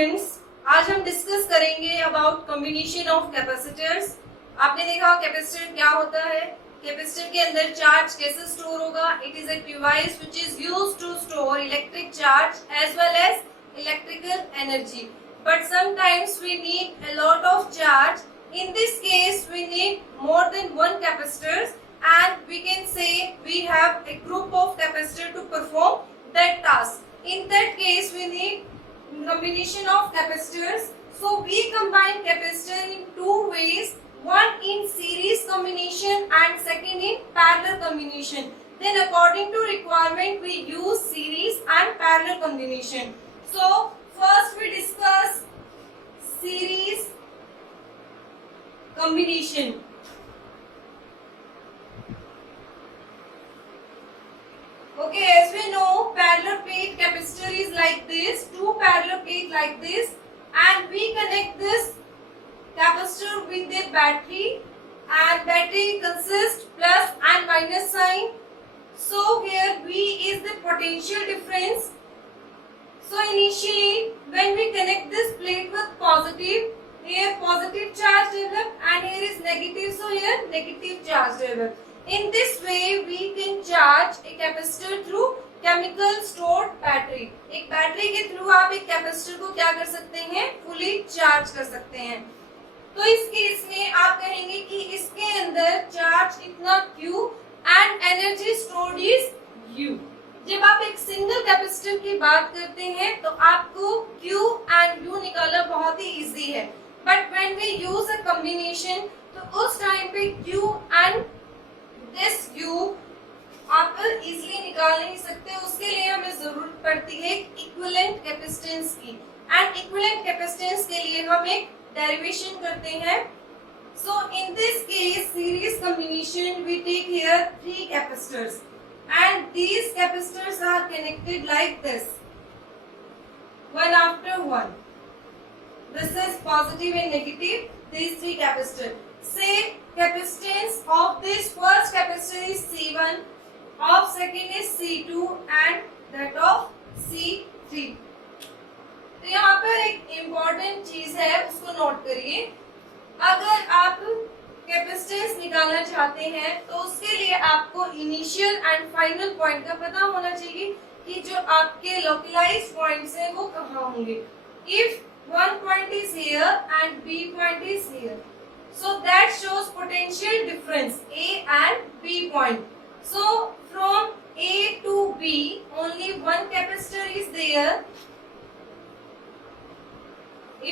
Students, आज हम discuss करेंगे अबाउट कॉम्बिनेशन ऑफ कैपेसिटर्स। आपने देखा कैपेसिटर क्या होता है। कैपेसिटर के अंदर चार्ज कैसे स्टोर होगा। It is a device which is used to store electric charge as well as electrical energy, but sometimes we need a lot of charge. In this case we need more than one capacitors, and we can say we have a group of capacitor to perform that task. In that case we need combination of capacitors. So we combine capacitor in two ways, one in series combination and second in parallel combination. Then according to requirement we use series and parallel combination. So first we discuss series combination. Okay, as we know, parallel plate capacitor is like this, two parallel plate like this, and we connect this capacitor with a battery, and battery consists plus and minus sign. So here V is the potential difference. So initially when we connect this plate with positive, here positive charge develop and here is negative, so here negative charge develop. In this way we can charge a capacitor through chemical stored battery. एक battery के through आप एक capacitor को क्या कर सकते हैं, fully charge कर सकते हैं। तो इस केस में आप कहेंगे कि इसके अंदर चार्ज इतना Q and energy stored is U। जब आप एक सिंगल कैपेसिटर की बात करते हैं तो आपको Q एंड U निकालना बहुत ही इजी है, but when we use a combination तो उस टाइम पे Q एंड दिस U आप इजीली निकाल नहीं सकते। उसके लिए हमें जरूरत पड़ती है इक्विवेलेंट कैपेसिटेंस की, एंड इक्विवेलेंट कैपेसिटेंस के लिए हम एक डेरिवेशन करते हैं। So in this case series combination we take here 3 capacitors and these capacitors are connected like this, one after one. This is positive and negative, these 3 capacitors. Say capacitance of this first capacitor is C1, of second is C2 and that of C3. तो यहाँ पर एक important चीज है, उसको note करिए। अगर आप कैपेसिटेंस निकालना चाहते हैं तो उसके लिए आपको इनिशियल एंड फाइनल पॉइंट का पता होना चाहिए कि जो आपके लोकलाइज्ड पॉइंट्स हैं वो कहाँ होंगे। If one point is here and B point is here, so that shows potential difference A and B point. So from A to B only one capacitor is there.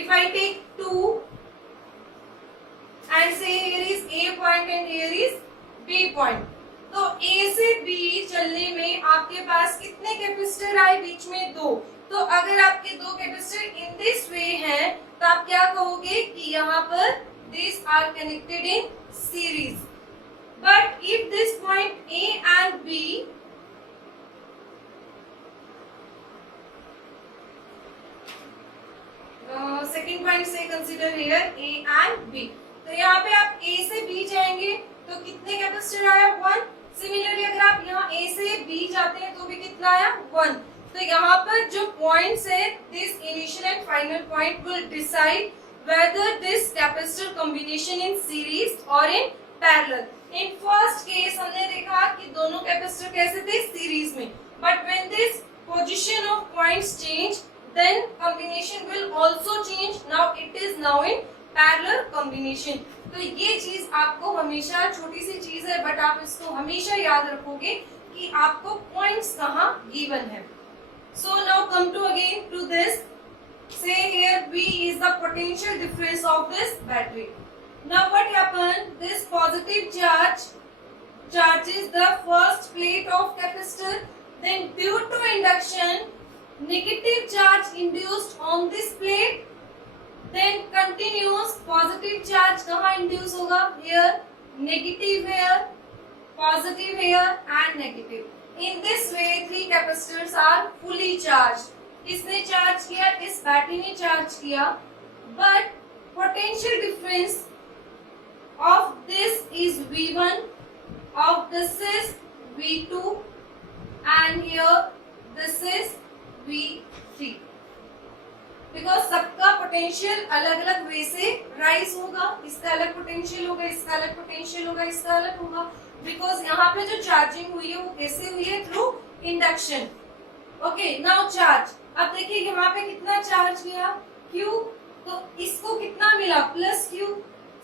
If I take 2 and say here is A point and here is B point, तो A से B चलने में आपके पास कितने capacitor आए, बीच में 2। तो अगर आपके 2 कैपेसिटर इन दिस वे हैं तो आप क्या कहोगे कि यहाँ पर this are connected in series. But if this point A and B second point से consider here A and B, तो यहाँ पे आप A से B जाएंगे तो कितने कैपेसिटर आया, 1। सिमिलरली अगर आप यहाँ A से B जाते हैं तो भी कितना आया, 1। तो यहाँ पर जो पॉइंट्स है, this initial and final point will decide whether this capacitor combination in series और in parallel. In first case हमने देखा कि दोनों कैपेसिटर कैसे थे, सीरीज में, but when this position of points change then combination will also change. Now it is now in parallel combination. तो ये चीज आपको हमेशा, छोटी सी चीज है बट आप इसको हमेशा याद रखोगे कि आपको पॉइंट्स कहाँ गिवन है। So now come to again to this. Say here V is the potential difference of this battery. Now what happened? This positive charge charges the first plate of capacitor. Then due to induction, negative charge induced on this plate, then continuous positive charge कहाँ induce होगा, here, negative here, positive here and negative. In this way 3 capacitors are fully charged. इसने charge किया, इस battery ने charge किया, but potential difference of this is V1, of this is V2 and here this is V3. Because सबका potential अलग अलग वे से rise होगा, इसका अलग पोटेंशियल होगा, इसका अलग पोटेंशियल होगा, इसका अलग होगा, बिकॉज यहाँ पे जो चार्जिंग हुई है वो कैसे हुई है, through induction. Okay, now charge. अब देखिए यहाँ पे कितना चार्ज गया, Q, तो इसको कितना मिला, प्लस Q।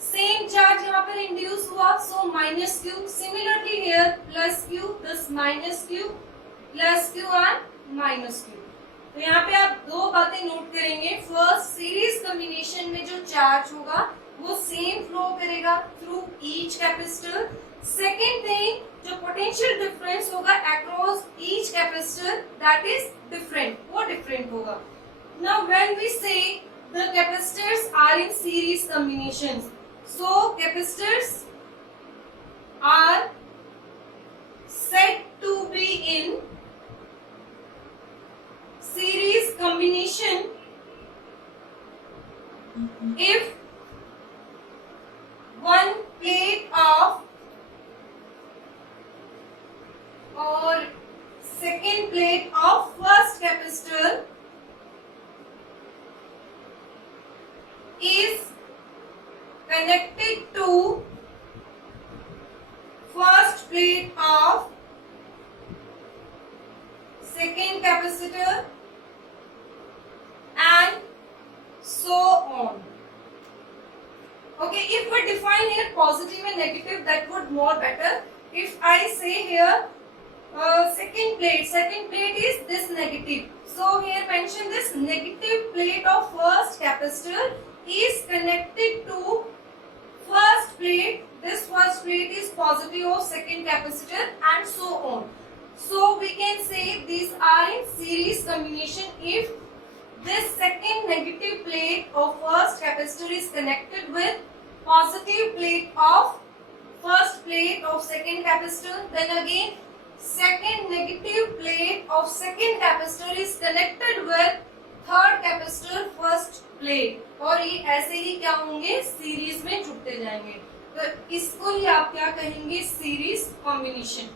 सेम चार्ज यहाँ पर इंड्यूस हुआ, so minus Q। Similarly here plus Q, this minus Q, plus Q and minus Q। तो यहाँ पे आप दो बातें नोट करेंगे। फर्स्ट, सीरीज कॉम्बिनेशन में जो चार्ज होगा वो सेम फ्लो करेगा through each capacitor. Second thing, जो पोटेंशियल डिफरेंस होगा across each capacitor that is different, वो डिफरेंट होगा। Now when we say the capacitors are in series combination, so capacitors are said to be in series combination if one plate of or second plate of first capacitor is connected to first plate of second capacitor and so on. Okay, if we define here positive and negative, that would more better. If I say here second plate is this negative, so here mention this negative plate of first capacitor is connected to first plate, this first plate is positive of second capacitor and so on. So we can say these are in series combination if this second negative plate of first capacitor is connected with positive plate of first plate of second capacitor, then again second negative plate of second capacitor is connected with third capacitor first plate, और ये ऐसे ही क्या होंगे, series में जुड़ते जाएंगे। तो इसको ही आप क्या कहेंगे, series combination.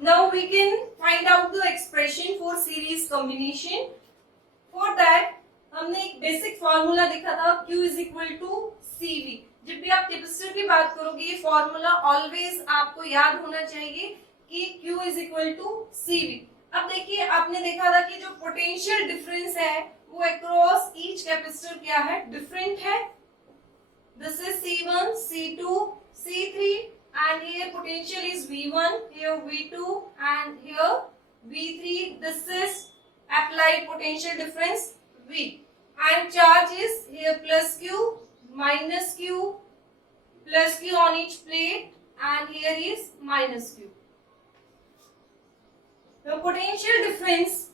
Now we can find out the expression for series combination. For that हमने एक बेसिक फॉर्मूला देखा था, Q is equal to CV। जब भी आप कैपेसिटर की बात करोगे ये फॉर्मूला ऑलवेज आपको याद होना चाहिए कि Q is equal to CV। अब देखिए आपने देखा था कि जो पोटेंशियल डिफरेंस है वो अक्रॉस ईच कैपेसिटर क्या है, डिफरेंट है। This is C1, C2, C3 and here potential is V1, here V2 and here V3. This is applied potential difference V, and charge is here plus Q, minus Q, plus Q on each plate and here is minus Q. The potential difference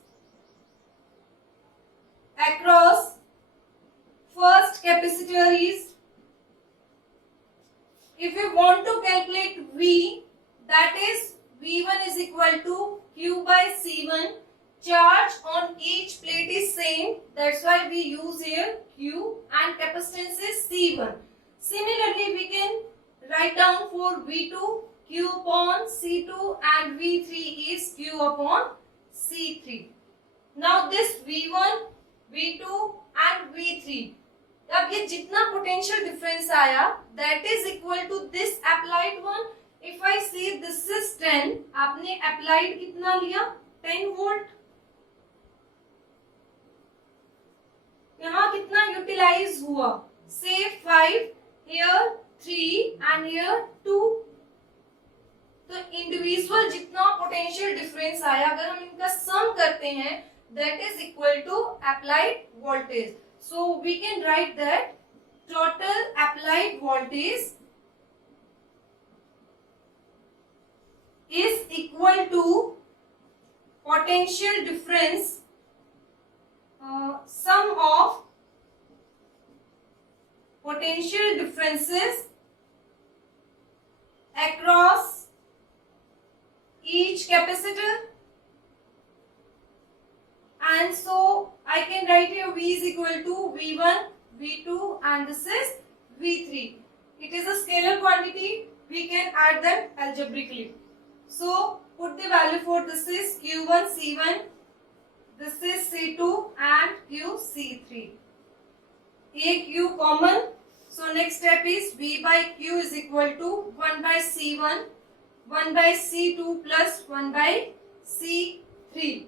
across first capacitor is, if we want to calculate V, that is V1 is equal to Q by C1. Charge on each plate is same, that's why we use here Q, and capacitance is C1. Similarly, we can write down for V2 Q upon C2 and V3 is Q upon C3. Now this V1, V2 and V3, अब ये जितना potential difference आया that is equal to this applied one. If I see this is 10, आपने applied कितना लिया, 10 volt. यहाँ कितना utilise हुआ, से 5, हियर 3 एंड हियर 2। तो इंडिविजुअल जितना पोटेंशियल डिफरेंस आया अगर हम इनका सम करते हैं that is equal to applied voltage. So we can write that total applied voltage is equal to potential difference, sum of potential differences across each capacitor, and so I can write here V is equal to V1, V2 and this is V3. It is a scalar quantity, we can add them algebraically. So put the value for this is Q1 C1, this is C2 and Q C3. A Q common. So next step is V by Q is equal to 1 by C1, 1 by C2 plus 1 by C3.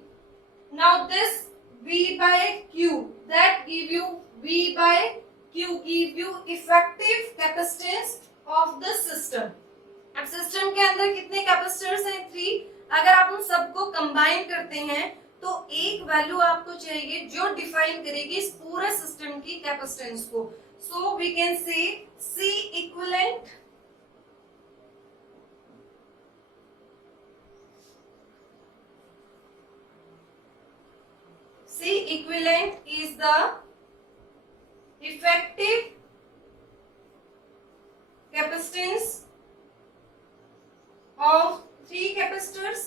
Now this V by Q, that give you V by Q give you effective capacitance of the system. अब system के अंदर कितने capacitors हैं? 3. अगर आप उन सबको combine करते हैं तो एक वैल्यू आपको चाहिए जो डिफाइन करेगी इस पूरे सिस्टम की कैपेसिटेंस को. So we can say C equivalent is the effective capacitance of 3 capacitors.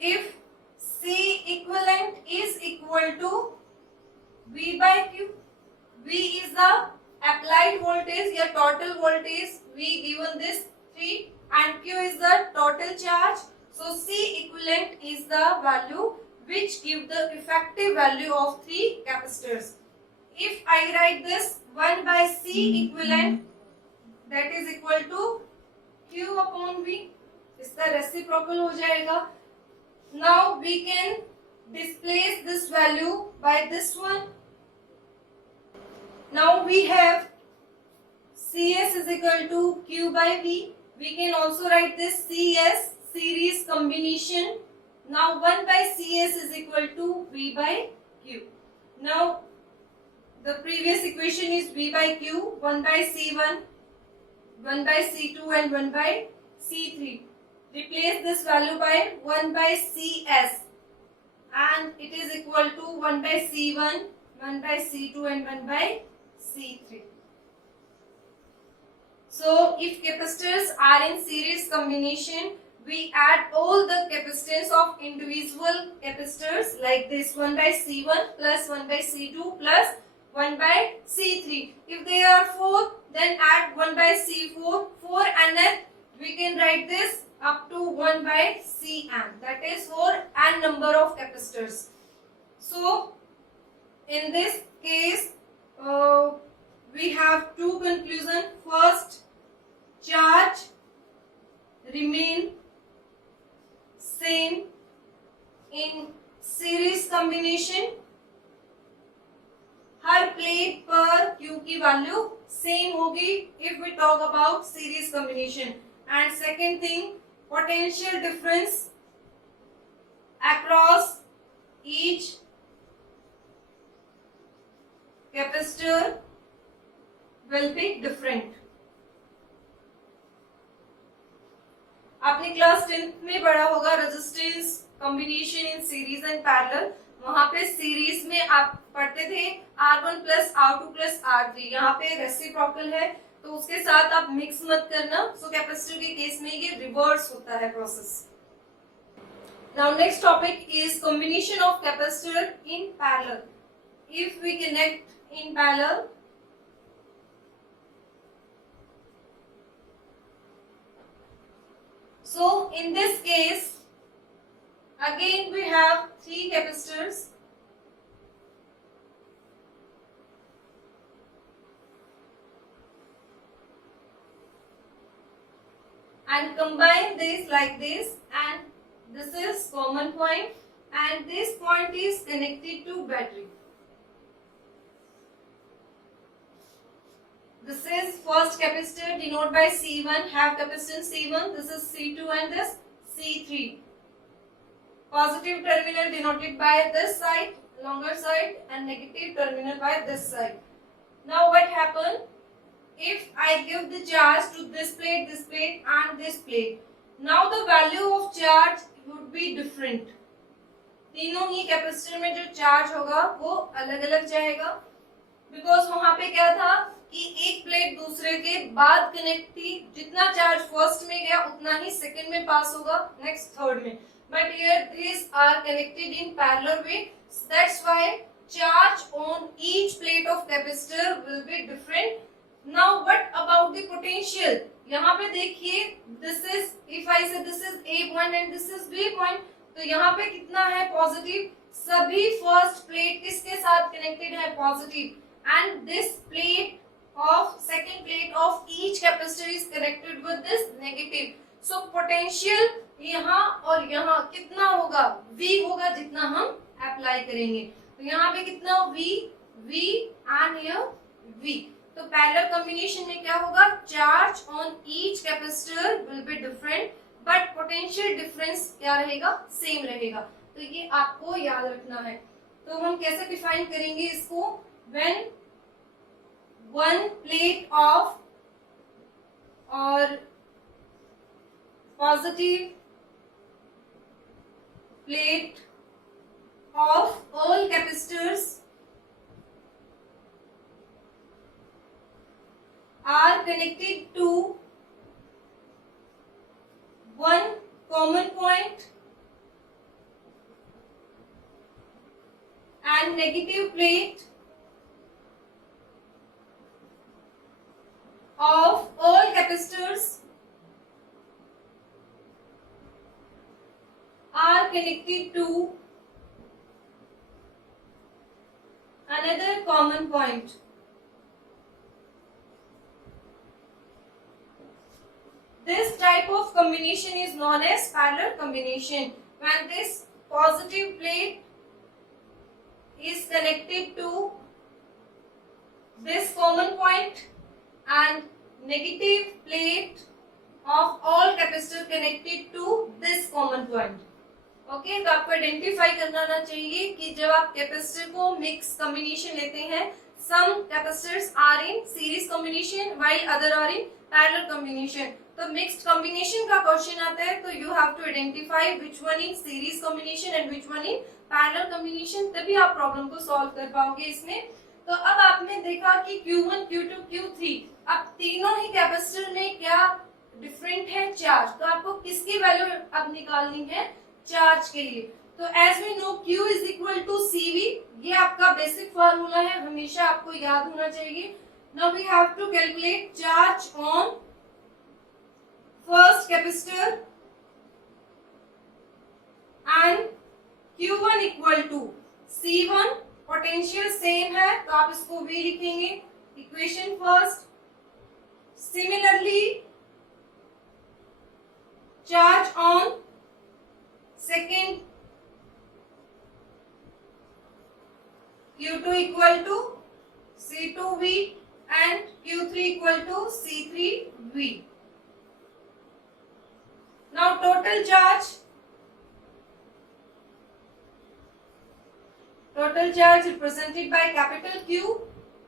If C equivalent is equal to V by Q, V is the applied voltage या total voltage, V given this 3 and Q is the total charge. So C equivalent is the value which give the effective value of 3 capacitors. If I write this 1 by C equivalent, that is equal to Q upon V, इसका reciprocal हो जाएगा. Now we can displace this value by this one. Now we have CS is equal to Q by V. We can also write this CS, series combination. Now 1 by CS is equal to V by Q. Now the previous equation is V by Q, 1 by C1, 1 by C2 and 1 by C3. Replace this value by 1 by CS and it is equal to 1 by C1, 1 by C2 and 1 by C3. So if capacitors are in series combination, we add all the capacitance of individual capacitors like this 1 by C1 plus 1 by C2 plus 1 by C3. If they are 4, then add 1 by C4, 4 and then we can write this up to 1 by Cn. That is for n number of capacitors. So in this case, we have two conclusions. First, charge remain same in series combination. Her plate पर Q की value same होगी if we talk about series combination. And second thing, potential difference across each capacitor will be different. आपने class 10th में पढ़ा होगा resistance combination in series and parallel. वहां पे series में आप पढ़ते थे R1 plus R2 plus R3. यहाँ पे रेसिप्रोकल है तो उसके साथ आप मिक्स मत करना. सो कैपेसिटर के केस में ये रिवर्स होता है process. Now next topic is combination of capacitor in parallel. If we connect in parallel, so in this case again we have 3 capacitors and combine this like this, and this is common point and this point is connected to battery. This is first capacitor denoted by C1, have capacitance C1. This is C2 and this C3. Positive terminal denoted by this side, longer side, and negative terminal by this side. Now what happen? If I give the charge to this plate and this plate, now the value of charge would be different. तीनों ही capacitor में जो charge होगा वो अलग अलग जाएगा. Because वहां पे क्या था कि एक प्लेट दूसरे के बाद कनेक्ट थी. जितना चार्ज फर्स्ट में गया उतना ही सेकंड में पास होगा, नेक्स्ट थर्ड में. But here these are connected in parallel way. That's why charge on each plate of capacitor will be different. Now what about the potential? यहाँ पे देखिए, this is, if I say this is A point and this is B point, तो यहाँ पे कितना है positive, सभी first plate किसके साथ कनेक्टेड है positive, and this plate of second plate of each capacitor is connected with this negative. So potential यहाँ और यहाँ कितना होगा, V होगा जितना हम अप्लाई करेंगे. तो यहाँ पे कितना V, V and here V. तो पैरेलल कॉम्बिनेशन में क्या होगा, charge on each capacitor will be different but potential difference क्या रहेगा, सेम रहेगा. तो ये आपको याद रखना है. तो हम कैसे डिफाइन करेंगे इसको, when one plate of or positive plate of all capacitors are connected to one common point and negative plate of all capacitors are connected to another common point. This type of combination is known as parallel combination. When this positive plate is connected to this common point and negative plate of all capacitor connected to this common point. Okay, तो आपको identify करना आना चाहिए कि जब आप capacitor को mix combination लेते हैं, some capacitors are in series combination while other are in parallel combination. तो मिक्स्ड कॉम्बिनेशन का क्वेश्चन आता है तो you have to identify which one in series combination and which one in parallel combination, तभी आप problem को solve कर पाओगे इसमें. तो अब आपने देखा कि Q1, Q2, Q3, अब तीनों ही कैपेसिटर में क्या डिफरेंट है, चार्ज. तो आपको किसकी वैल्यू अब निकालनी है, चार्ज के लिए. तो as we know Q is equal to CV, ये आपका बेसिक फॉर्मूला है, हमेशा आपको याद होना चाहिए. Now we have to calculate charge on first capacitor and Q1 equal to C1, potential same है तो आप इसको V लिखेंगे, equation first. Similarly charge on second Q2 equal to C2V and Q3 equal to C3V. Now total charge represented by capital Q,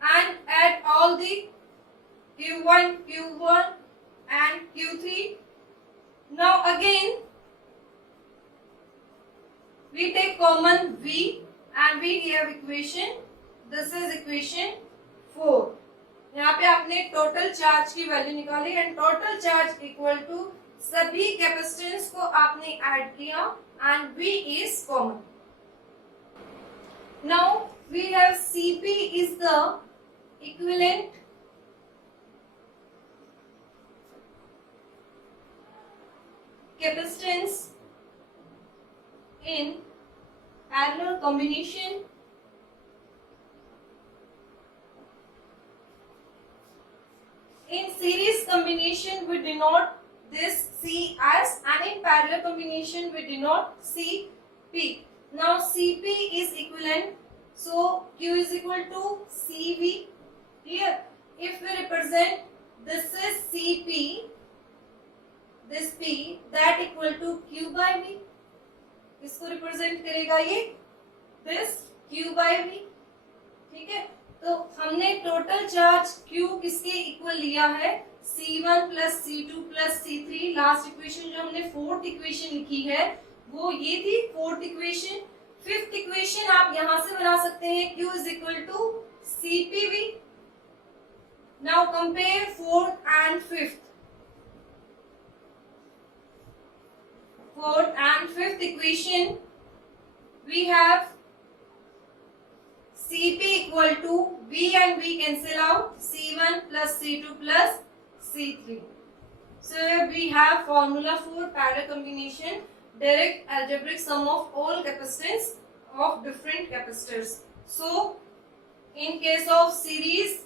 and add all the Q1, Q1 and Q3. Now again we take common V and we have equation, this is equation 4. यहाँ पे आपने total charge की value निकाली and total charge equal to सभी capacitance को आपने add किया and V is common. Now we have Cp is the equivalent capacitance in parallel combination. In series combination we denote this C as, and in parallel combination we denote Cp. Now Cp is equivalent, so Q is equal to Cv. Here if we represent this is Cp, this P, that equal to Q by V. इसको represent करेगा ये this Q by V. ठीक है, तो हमने total charge Q किसके equal लिया है, C1 plus C2 plus C3. Last equation जो हमने फोर्थ इक्वेशन लिखी है वो ये थी फोर्थ इक्वेशन. फिफ्थ इक्वेशन आप यहां से बना सकते हैं, Q is equal to CPV. Now compare fourth and fifth. Fourth and fifth equation we have Cp equal to V and V cancel out, C1 plus C2 plus C3. So we have formula for parallel combination. direct algebraic sum of all capacitance of different capacitors. So in case of series,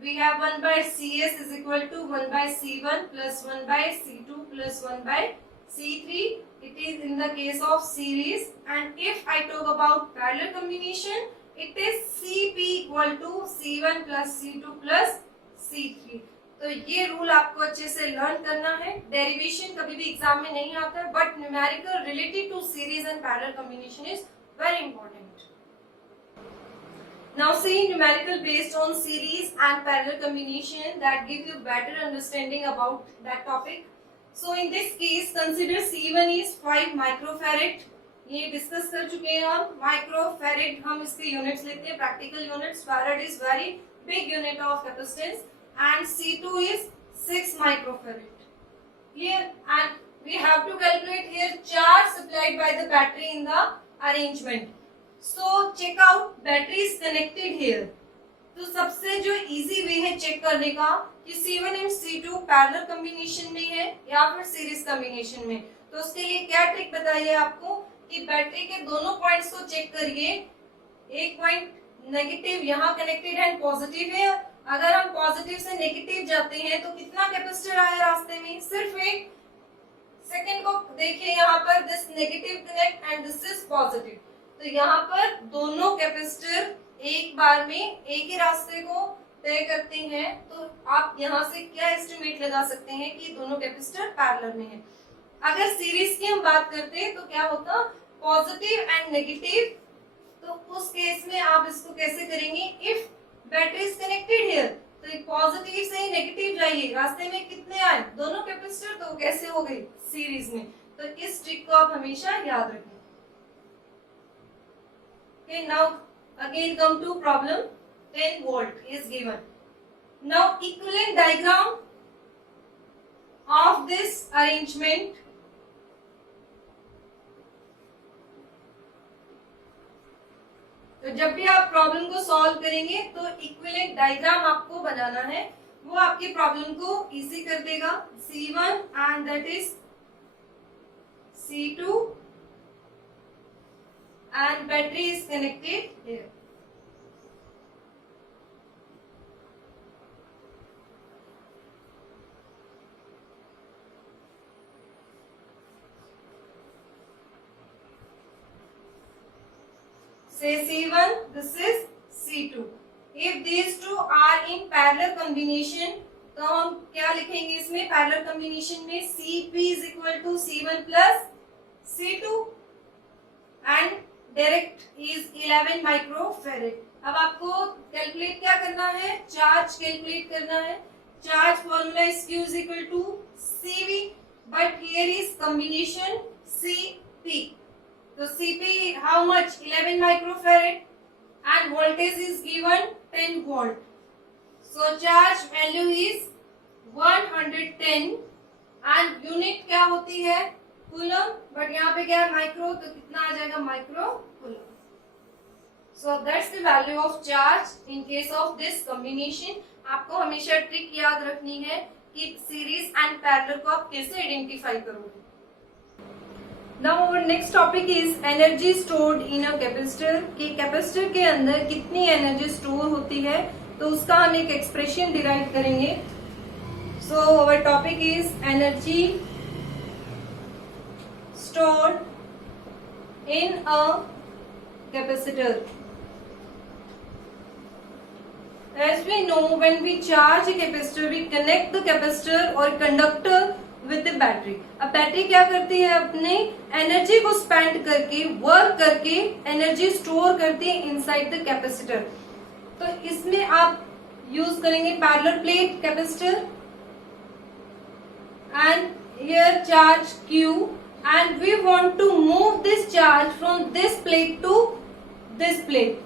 we have 1 by Cs is equal to 1 by C1 plus 1 by C2 plus 1 by C3. It is in the case of series. And if I talk about parallel combination, it is Cp equal to C1 plus C2 plus C3. तो ये rule आपको अच्छे से learn करना है. Derivation कभी भी exam में नहीं आता है, but numerical related to series and parallel combination is very important. Now see numerical based on series and parallel combination that give you better understanding about that topic. So in this case consider C1 is 5 microfarad. ये discuss कर चुके हैं हम. Microfarad हम इसके units लेते हैं, practical units. Farad is very big unit of capacitance and C2 is 6 microfarad. Clear? And we have to calculate here charge supplied by the battery in the arrangement. So check out battery is connected here. तो सबसे जो easy way है check करने का कि C1 and C2 parallel combination में है या फिर सीरीज कॉम्बिनेशन में. तो उसके लिए क्या ट्रिक बताइए आपको कि बैटरी के दोनों पॉइंट्स को चेक करिए. एक पॉइंट नेगेटिव यहाँ कनेक्टेड है, पॉजिटिव है. अगर हम पॉजिटिव से नेगेटिव जाते हैं तो कितना कैपेसिटर आया रास्ते में? सिर्फ एक सेकंड को देखिए. यहाँ पर this negative connect and this is positive. तो यहाँ पर दोनों कैपेसिटर एक बार में एक ही रास्ते को तय करते हैं. तो आप यहाँ से क्या एस्टिमेट लगा सकते हैं कि दोनों कैपेसिटर पैरेलल में है. अगर सीरीज की हम बात करते हैं तो क्या होता? Positive and negative. तो उस केस में आप इसको कैसे करेंगे? If battery is connected here, तो पॉजिटिव से ही नेगेटिव जाइए. रास्ते में कितने आए? दोनों कैपेसिटर. तो कैसे हो गई? सीरीज में. तो इस ट्रिक को आप हमेशा याद रखें. Okay, now again come to problem. 10 volt is given. Now equivalent diagram of this arrangement. तो जब भी आप प्रॉब्लम को सॉल्व करेंगे तो इक्विवेलेंट डायग्राम आपको बनाना है. वो आपकी प्रॉब्लम को इजी कर देगा. C1 and that is C2 and battery is connected here. Say C1, this is C2. If these two are in parallel combination, तो हम क्या लिखेंगे इसमें? पैरेलल कॉम्बिनेशन में Cp is equal to C1 plus C2 and direct is 11 microfarad. अब आपको calculate क्या करना है? चार्ज कैलकुलेट करना है. Charge formula is Q is equal to Cv, but here is combination Cp. So Cp how much? 11 microfarad and voltage is given 10 volt. So charge value is 110 and unit क्या होती है? Coulomb. But यहाँ पे क्या है? Micro. तो कितना आ जाएगा? Micro coulomb. So that's the value of charge in case of this combination. आपको हमेशा ट्रिक याद रखनी है कि सीरीज एंड पैरेलल को आप कैसे आइडेंटिफाई करोगे. Now our next topic is energy stored in a capacitor. कि कैपेसिटर के अंदर कितनी एनर्जी स्टोर होती है, तो उसका हम एक एक्सप्रेशन डिराइव करेंगे. So our topic is energy stored in a capacitor. As we know, when we charge a capacitor, we connect the capacitor or conductor with the battery. अब बैटरी क्या करती है? अपने एनर्जी को स्पेंड करके, work करके energy store करती है इनसाइड द कैपेसिटर. तो इसमें आप यूज करेंगे parallel plate capacitor and here charge Q. And we want to move this charge from this plate to this plate.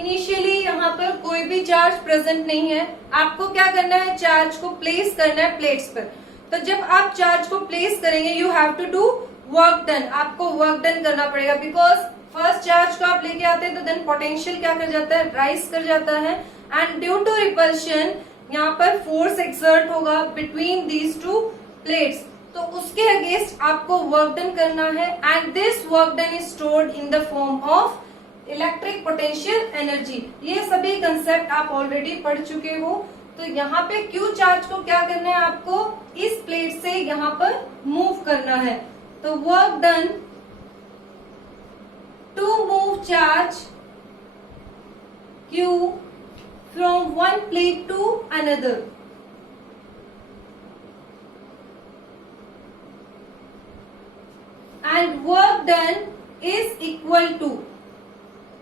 Initially यहाँ पर कोई भी चार्ज प्रेजेंट नहीं है. आपको क्या करना है? चार्ज को प्लेस करना है प्लेट्स पर. तो जब आप चार्ज को प्लेस करेंगे, you have to do work done. आपको वर्क डन करना पड़ेगा, बिकॉज फर्स्ट चार्ज को आप लेके आते हैं तो देन पोटेंशियल क्या कर जाता है? राइज कर जाता है. एंड ड्यू टू रिपल्शन यहाँ पर फोर्स एक्सर्ट होगा बिटवीन दीज टू प्लेट्स, तो उसके अगेंस्ट आपको वर्क डन करना है and this work done is stored in the form of electric potential energy. ये सभी कंसेप्ट आप ऑलरेडी पढ़ चुके हो। तो यहाँ पे क्यू चार्ज को क्या करना है, आपको इस प्लेट से यहाँ पर मूव करना है। तो work done to move charge Q from one plate to another. And work done is equal to,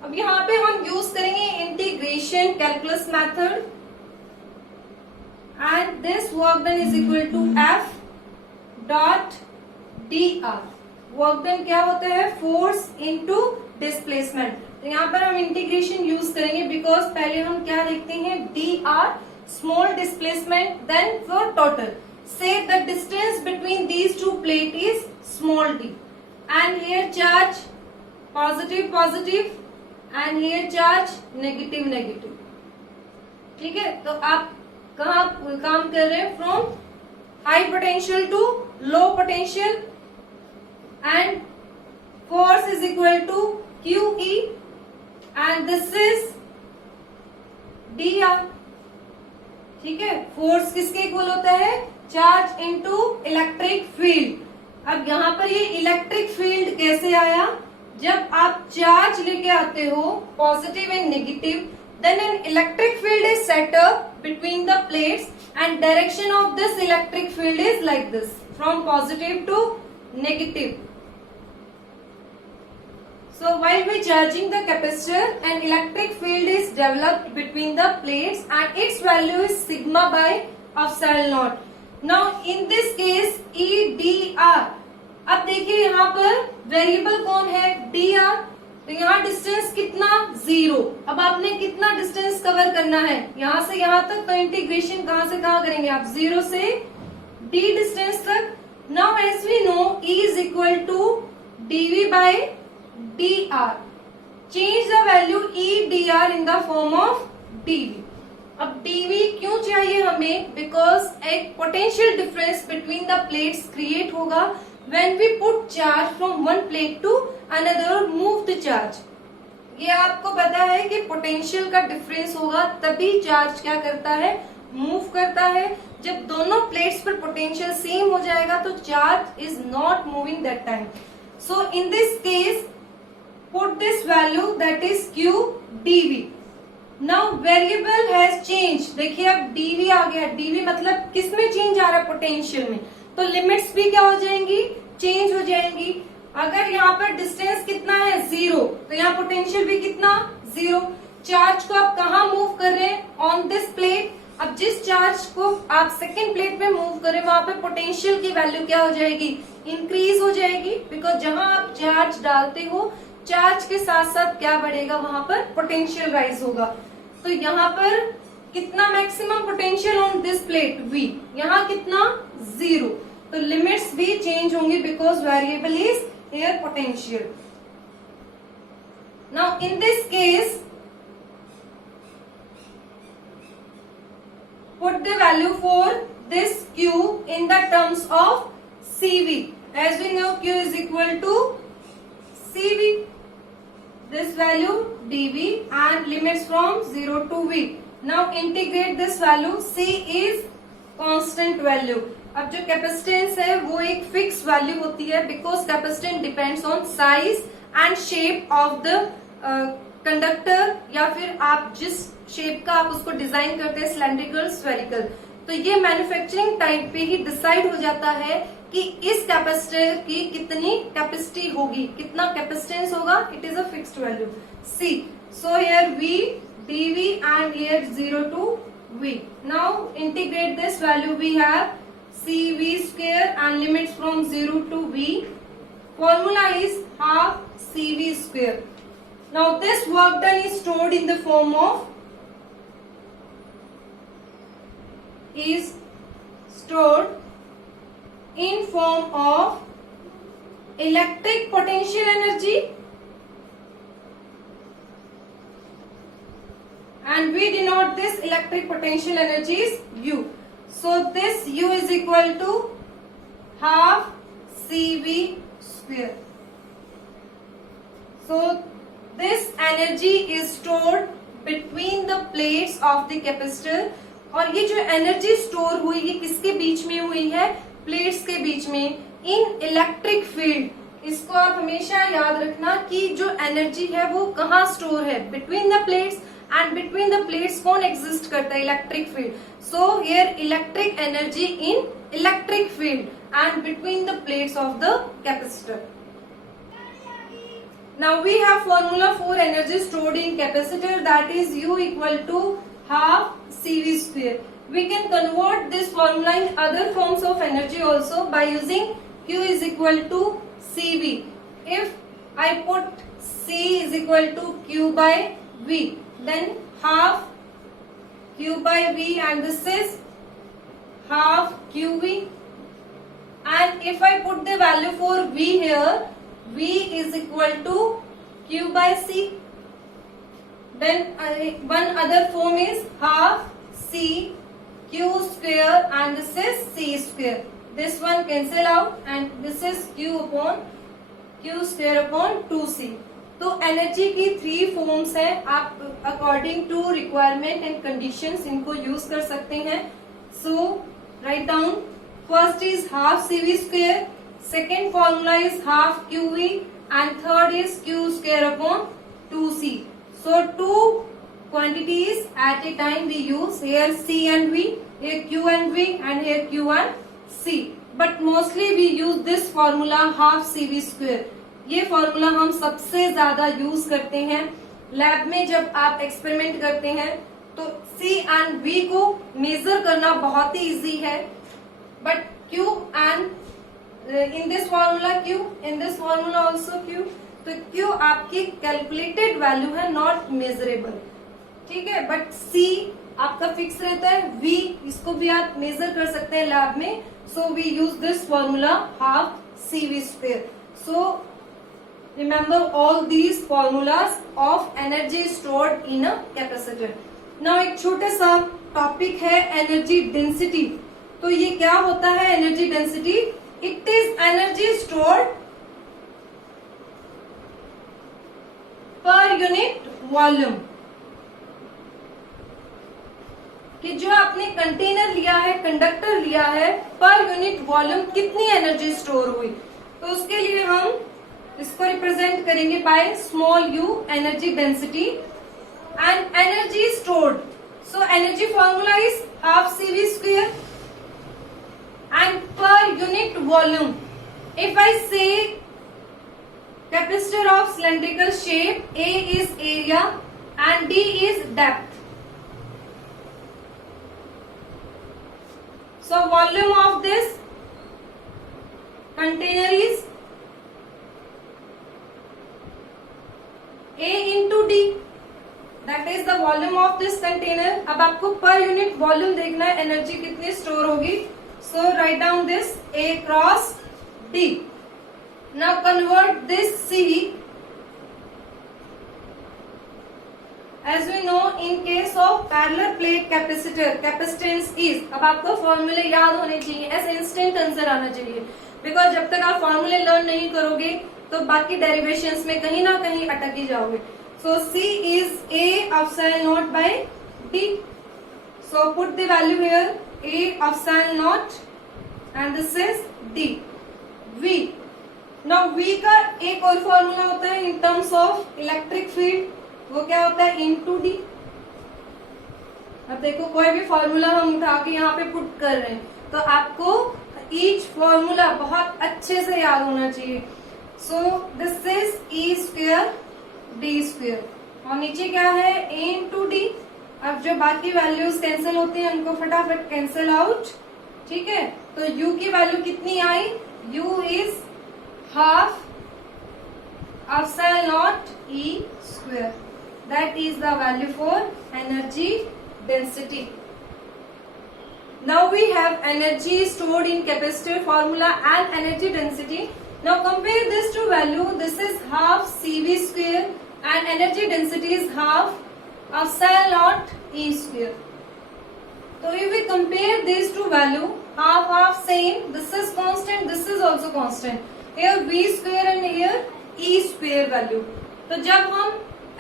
अब यहाँ पे हम यूज करेंगे integration calculus method and this work done is equal to F dot dr। Work done क्या होता है, force into displacement. तो यहाँ पर हम इंटीग्रेशन यूज करेंगे बिकॉज पहले हम क्या देखते हैं, dr small displacement then for total से the distance between these two plate is small d and here charge positive positive and here charge negative negative. ठीक है, तो आप कहाँ काम कर रहे हैं, from high potential to low potential and force is equal to QE and this is dr। ठीक है, फोर्स किसके इक्वल होता है, चार्ज इनटू इलेक्ट्रिक फील्ड। अब यहाँ पर ये इलेक्ट्रिक फील्ड कैसे आया, जब आप चार्ज लेके आते हो positive and negative, then an electric field is set up between the plates and direction of this electric field is like this, from positive to negative. So while we charging the capacitor, an electric field is developed between the plates and its value is sigma by epsilon naught. Now in this case EDR, अब देखिए यहाँ पर variable कौन है, dr। तो यहाँ distance कितना, 0। अब आपने कितना डिस्टेंस कवर करना है, यहाँ से यहाँ तक, तो इंटीग्रेशन कहाँ से कहाँ करेंगे आप, 0 से d डिस्टेंस तक। Now as we know E is equal to dv by dr, change the value E dr in the form of dv। अब dv क्यों चाहिए हमें, बिकॉज एक potential difference between the plates create होगा when we put charge from one plate to another, move the charge। ये आपको पता है कि पोटेंशियल का डिफरेंस होगा तभी चार्ज क्या करता है, मूव करता है। जब दोनों प्लेट्स पर पोटेंशियल सेम हो जाएगा तो charge is not moving that time. So in this case put this value that is Q dV। Now variable has changed। देखिए अब dV आ गया, dV मतलब किस में चेंज आ रहा है, पोटेंशियल में, तो लिमिट्स भी क्या हो जाएंगी, चेंज हो जाएंगी। अगर यहाँ पर डिस्टेंस कितना है, 0, तो यहाँ पोटेंशियल भी कितना, 0। चार्ज को आप कहाँ मूव कर रहे हैं, ऑन दिस प्लेट। अब जिस चार्ज को आप सेकेंड प्लेट में मूव करें वहां पे पोटेंशियल की वैल्यू क्या हो जाएगी, इंक्रीज हो जाएगी, बिकॉज जहां आप चार्ज डालते हो चार्ज के साथ साथ क्या बढ़ेगा, वहां पर पोटेंशियल राइज होगा। तो यहाँ पर कितना maximum potential on this plate, V, यहाँ कितना, 0। तो लिमिट्स भी चेंज होंगी because variable is here potential. Now in this case put the value for this Q in the terms of CV। As we know Q is equal to CV, this value dV and limits from 0 to V। Now integrate this value, C is constant value। अब जो capacitance है वो एक fix value होती है because capacitance depends on size and shape of the conductor, या फिर आप जिस शेप का आप उसको डिजाइन करते हैं, सिलेंड्रिकल, स्फेरिकल, तो ये मैन्युफैक्चरिंग टाइम पे ही डिसाइड हो जाता है कि इस कैपेसिटर की कितनी कैपेसिटी होगी, कितना कैपेसिटेंस होगा। It is a fixed value C। So here V dV and here 0 to V। Now integrate this value, we have CV square and limits from 0 to V। Formula is half CV square। Now this work done is stored in the form of, is stored in form of electric potential energy and we denote this electric potential energy is U। So this U is equal to half CV square. So this energy is stored between the plates of the capacitor. और ये जो energy store हुई ये किसके बीच में हुई है? Plates के बीच में, इन इलेक्ट्रिक फील्ड. इसको आप हमेशा याद रखना कि जो एनर्जी है वो कहाँ स्टोर है? Between the plates. And between the plates कौन एग्जिस्ट करता है? Electric field. So here electric energy in electric field and between the plates of the capacitor. Now we have formula for energy stored in capacitor, that is U equal to half CV square. We can convert this formula in other forms of energy also by using Q is equal to CV. If I put C is equal to Q by V, then half Q by V, and this is half QV. And if I put the value for V here, V is equal to Q by C. Then one other form is half C Q square, and this is C square. This one cancel out and this is Q upon Q square upon 2C. तो energy की 3 forms हैं. आप according to requirement and conditions इनको use कर सकते हैं. So write down. First is half CV square, second formula is half QV, and third is Q square upon 2C. So 2 quantities at a time we use, here C and V, here Q and V, and here Q and C. But mostly we use this formula half CV square. ये formula हम सबसे ज्यादा use करते हैं lab में. जब आप experiment करते हैं तो C and V को मेजर करना बहुत ही इजी है. But Q and in this formula Q, in this formula also Q. तो Q आपकी कैलकुलेटेड वैल्यू है, नॉट मेजरेबल. ठीक है. बट C आपका फिक्स रहता है. V इसको भी आप मेजर कर सकते हैं लैब में. So we use this formula half CV square. So remember all these formulas of energy stored in a capacitor. Now एक छोटा सा टॉपिक है एनर्जी डेंसिटी. तो ये क्या होता है energy density? It is energy stored per unit volume. कि जो आपने कंटेनर लिया है, कंडक्टर लिया है, पर यूनिट वॉल्यूम कितनी एनर्जी स्टोर हुई. तो उसके लिए हम इसको रिप्रेजेंट करेंगे by small you, energy density and energy stored. So energy formula is half CV square. And per unit volume, if I say capacitor of cylindrical shape, A is area and D is depth. So volume of this container is A into D. That is the volume of this container. अब आपको per unit volume देखना है energy कितनी store होगी. So write down this A cross D. Now convert this C. As we know, in case of parallel plate capacitor, capacitance is. अब आपको फॉर्मूले याद होने चाहिए, ऐसे इंस्टेंट आंसर आना चाहिए. बिकॉज जब तक आप फॉर्मूले लर्न नहीं करोगे तो बाकी डेरिवेशंस में कहीं ना कहीं अटक ही जाओगे. So C is A epsilon naught by D. So put the value here. A epsilon naught and this is D. V. Now V का एक और फॉर्मूला होता है in terms of electric field. वो क्या होता है? Into D. अब देखो कोई भी फॉर्मूला हम उठा के यहाँ पे पुट कर रहे हैं तो आपको ईच फॉर्मूला बहुत अच्छे से याद होना चाहिए. सो this is E square D square और नीचे क्या है? A into D. अब जो बाकी वैल्यूज कैंसिल होती हैं उनको फटाफट कैंसिल आउट. ठीक है. तो U की वैल्यू कितनी आई? U is half epsilon naught E square. That is the value for energy density. Now we have energy stored in capacitor formula and energy density. Now compare this two value. This is half CV square and energy density is half epsilon naught E square. So if we compare these two value, half same, this is constant, this is also constant, here v square and here e square value. तो जब हम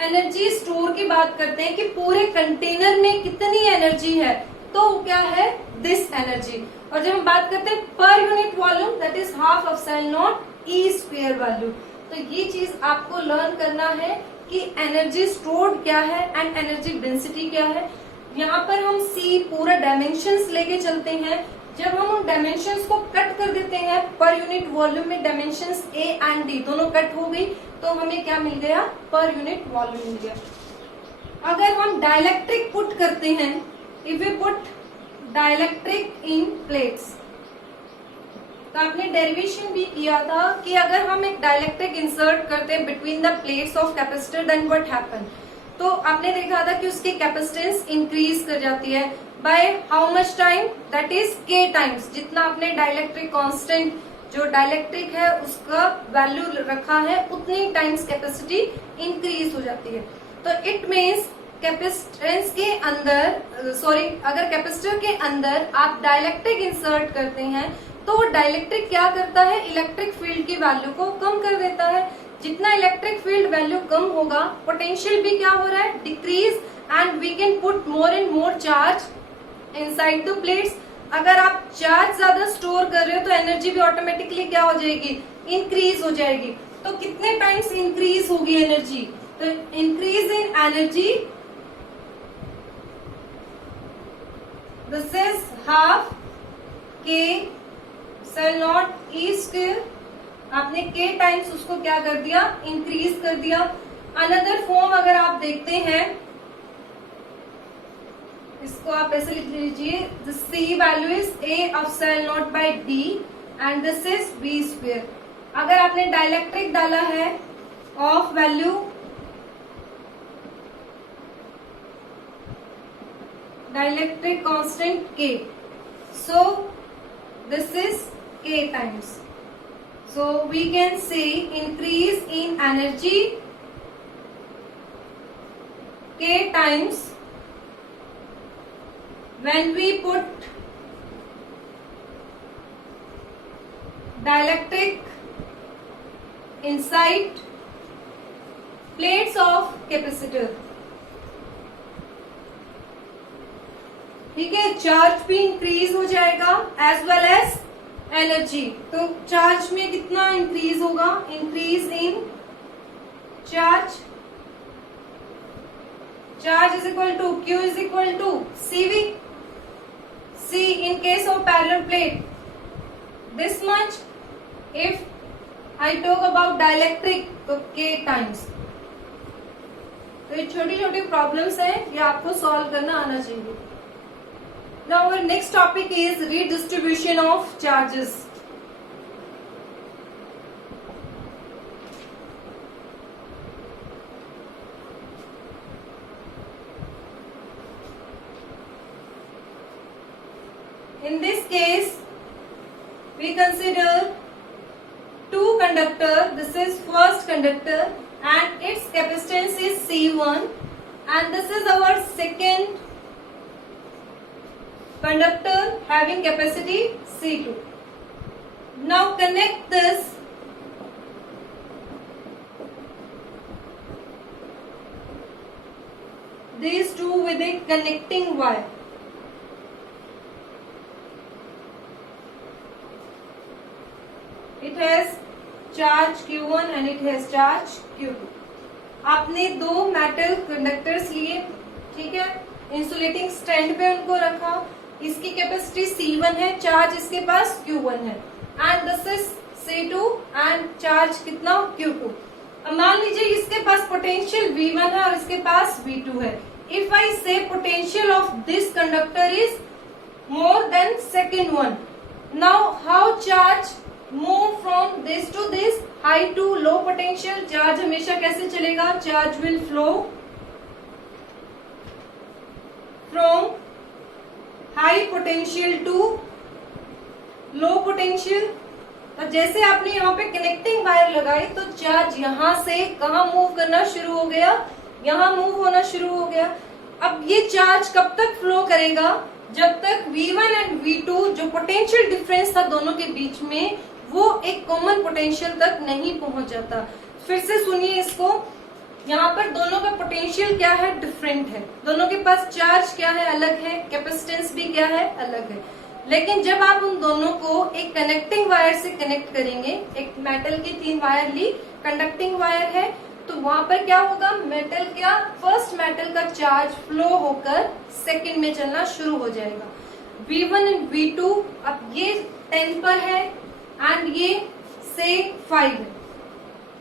energy store की बात करते हैं कि पूरे container में कितनी एनर्जी है, तो क्या है दिस एनर्जी. और जब हम बात करते हैं per unit volume, that is half epsilon not E square value. तो ये चीज आपको लर्न करना है कि एनर्जी स्टोर्ड क्या है एंड एनर्जी डेंसिटी क्या है. यहाँ पर हम सी पूरा डायमेंशंस लेके चलते हैं. जब हम उन डायमेंशंस को कट कर देते हैं पर यूनिट वॉल्यूम में, डायमेंशंस ए एंड डी दोनों कट हो गई, तो हमें क्या मिल गया, पर यूनिट वॉल्यूम मिल गया. अगर हम डाइलेक्ट्रिक पुट करते हैं, if we put dielectric in plates, तो आपने डेरिवेशन भी किया था कि अगर हम एक डाइलेक्ट्रिक इंसर्ट करते हैं between the plates of capacitor, then what happen. तो आपने देखा था कि उसकी कैपेसिटेंस इंक्रीज कर जाती है by how much time, that is के टाइम्स. जितना आपने डाइलेक्ट्रिक कांस्टेंट जो डाइलेक्ट्रिक है उसका वैल्यू रखा है, उतनी टाइम्स कैपेसिटी इंक्रीज हो जाती है. तो इट मीन्स कैपेसिटेंस के अंदर, अगर कैपेसिटर के अंदर आप डाइलेक्ट्रिक इंसर्ट करते हैं, तो वो डाइलेक्ट्रिक क्या करता है, इलेक्ट्रिक फील्ड की वैल्यू को कम कर देता है. जितना इलेक्ट्रिक फील्ड वैल्यू कम होगा, पोटेंशियल भी क्या हो रहा है, decrease, and we can put more and more charge inside the plates. अगर आप चार्ज ज्यादा स्टोर कर रहे हो तो एनर्जी भी ऑटोमेटिकली क्या हो जाएगी, इंक्रीज हो जाएगी. तो कितने टाइम्स इंक्रीज होगी एनर्जी, तो increase in energy, this is half के सेल नॉट ई स्क्वायर. आपने के टाइम्स उसको क्या कर दिया, इंक्रीज कर दिया. अनदर फॉर्म अगर आप देखते हैं, इसको आप ऐसे लिख लीजिए, the C value is a epsilon nought by D and this is V square. अगर आपने डाइलेक्ट्रिक डाला है ऑफ वैल्यू डाइलेक्ट्रिक कांस्टेंट के, सो दिस इज के times. So we can say increase in energy K times when we put dielectric inside plates of capacitor. ठीक है, charge भी increase हो जाएगा एज वेल एज एनर्जी. तो चार्ज में कितना इंक्रीज होगा, increase in charge. Charge is equal to Q is equal to CV. C in case of parallel plate this much. If I talk about dielectric तो K times. तो ये छोटी छोटी problems है, ये आपको सॉल्व करना आना चाहिए. Now our next topic is redistribution of charges. In this case, we consider two conductor. This is first conductor and its capacitance is C1, and this is our second conductor having capacity C2. Now connect this these two with a connecting wire. It has charge Q1 and it has charge Q2. आपने दो metal conductors लिए, ठीक है, insulating stand पे उनको रखा. इसकी capacity C1 है, चार्ज इसके पास Q1 है, and this is C2 and charge कितना Q2. अब मान लीजिए इसके पास पोटेंशियल V1 है और इसके पास V2 है. If I say potential of this conductor is more than second one, now how charge move from this to this, high to low potential. Charge हमेशा कैसे चलेगा, charge will flow from high potential to low potential. और जैसे आपने यहाँ पे connecting wire लगाई तो चार्ज यहाँ से कहाँ मूव करना शुरू हो गया, यहाँ मूव होना शुरू हो गया. अब ये चार्ज कब तक फ्लो करेगा, जब तक V1 एंड V2 जो पोटेंशियल डिफरेंस था दोनों के बीच में, वो एक कॉमन पोटेंशियल तक नहीं पहुंच जाता। फिर से सुनिए इसको, यहाँ पर दोनों का पोटेंशियल क्या है, डिफरेंट है, दोनों के पास चार्ज क्या है, अलग है, कैपेसिटेंस भी क्या है, अलग है। लेकिन जब आप उन दोनों को एक कनेक्टिंग वायर से कनेक्ट करेंगे, एक मेटल की 3 वायर ली, कंडक्टिंग वायर है, तो वहां पर क्या होगा, मेटल क्या, फर्स्ट मेटल का चार्ज फ्लो होकर सेकंड में चलना शुरू हो जाएगा। V1 एंड V2, अब ये 10 पर है एंड ये से 5 है,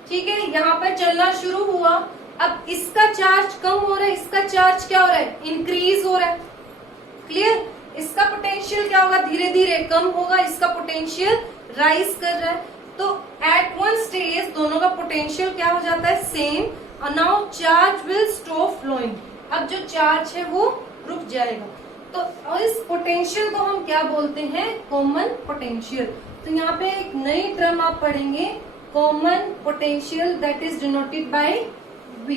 ठीक है, यहाँ पर चलना शुरू हुआ। अब इसका चार्ज कम हो रहा है, इसका चार्ज क्या हो रहा है, इंक्रीज हो रहा है, क्लियर। इसका पोटेंशियल क्या होगा, धीरे धीरे कम होगा, इसका पोटेंशियल राइज कर रहा है। तो एट वन स्टेज दोनों का पोटेंशियल क्या हो जाता है, सेम, और now charge will stop flowing, अब जो चार्ज है वो रुक जाएगा। तो इस पोटेंशियल को हम क्या बोलते हैं, कॉमन पोटेंशियल। तो यहाँ पे एक नई टर्म आप पढ़ेंगे, common potential, that is denoted by V.